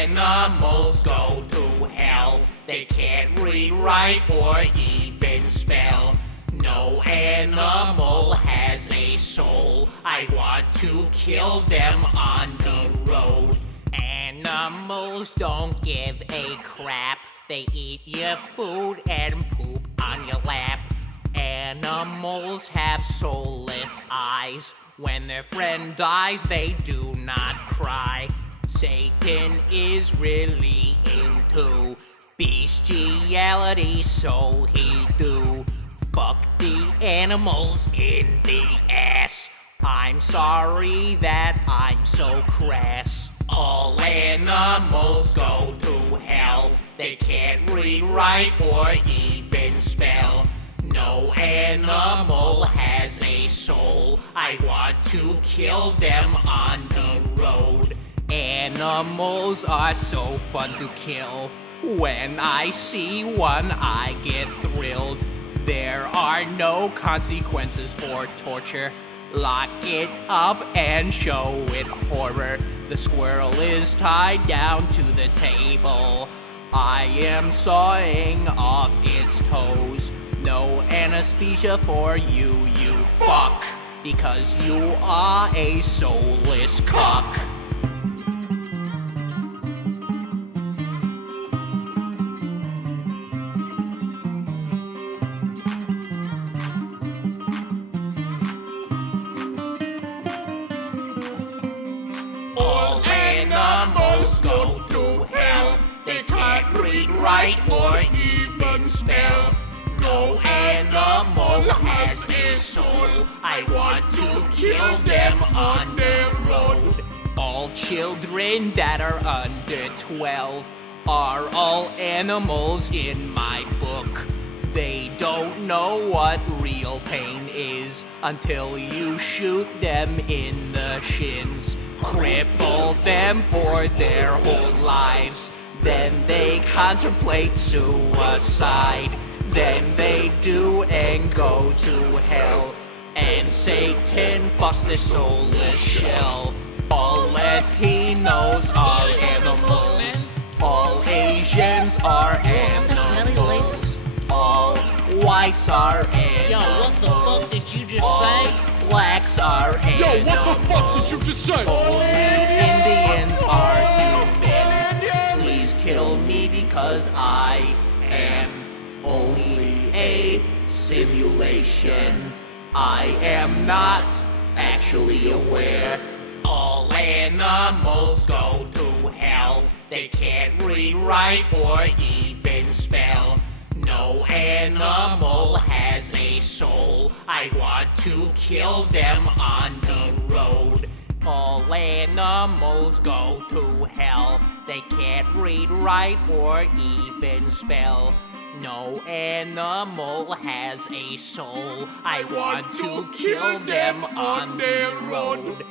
animals go to hell. They can't read, write, or even spell. No animal has a soul. I want to kill them on the road. Animals don't give a crap. They eat your food and poop on your lap. Animals have soulless eyes. When their friend dies, they do not cry. Satan is really into bestiality, so he do fuck the animals in the ass. I'm sorry that I'm so crass. All animals go to hell. They can't read, write, or even spell. No animal has a soul. I want to kill them on the road. Animals are so fun to kill. When I see one, I get thrilled. There are no consequences for torture. Lock it up and show it horror. The squirrel is tied down to the table. I am sawing off its toes. No anesthesia for you, you fuck, because you are a soulless cock. All animals go to hell. They can't read, write, or even spell. No animal has a soul. I want to kill them on the road. All children that are under 12 are all animals in my book. They don't know what real pain is until you shoot them in the shins. Cripple them for their whole lives. Then they contemplate suicide. Then they do and go to hell. And Satan fucks their soulless shell. All Latinos are animals. All Asians are animals. All whites are animals. Yo, what the fuck did you just say? Blacks are animals. Yo, what the fuck did you just say? Only Indians are human. Please kill me because I am only a simulation. I am not actually aware. All animals go to hell. They can't read, write, or even spell. No animal has a soul. I want to kill them on the road. All animals go to hell. They can't read, write, or even spell. No animal has a soul. I want to kill them on the road.